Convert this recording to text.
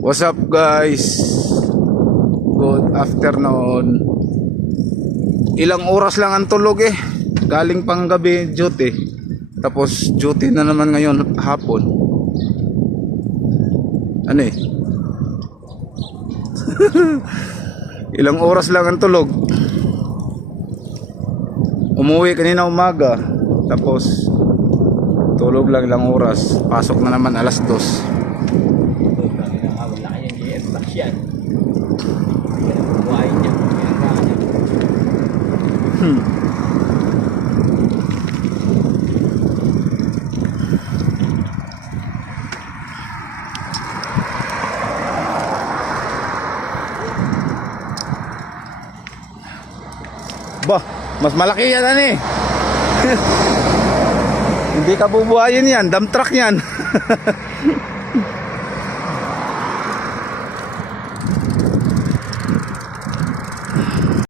What's up guys? Good afternoon. Ilang oras lang ang tulog eh. Galing pang gabi duty. Tapos duty na naman ngayon hapon. Ano eh? Ilang oras lang ang tulog. Umuwi kanina umaga. Tapos tulog lang ilang oras. Pasok na naman alas 2. Wala kayang GS yan. Hindi ka na bubuhayin niya. Bah, mas malaki yan ano eh. Hindi ka bubuhayin yan, dump truck yan.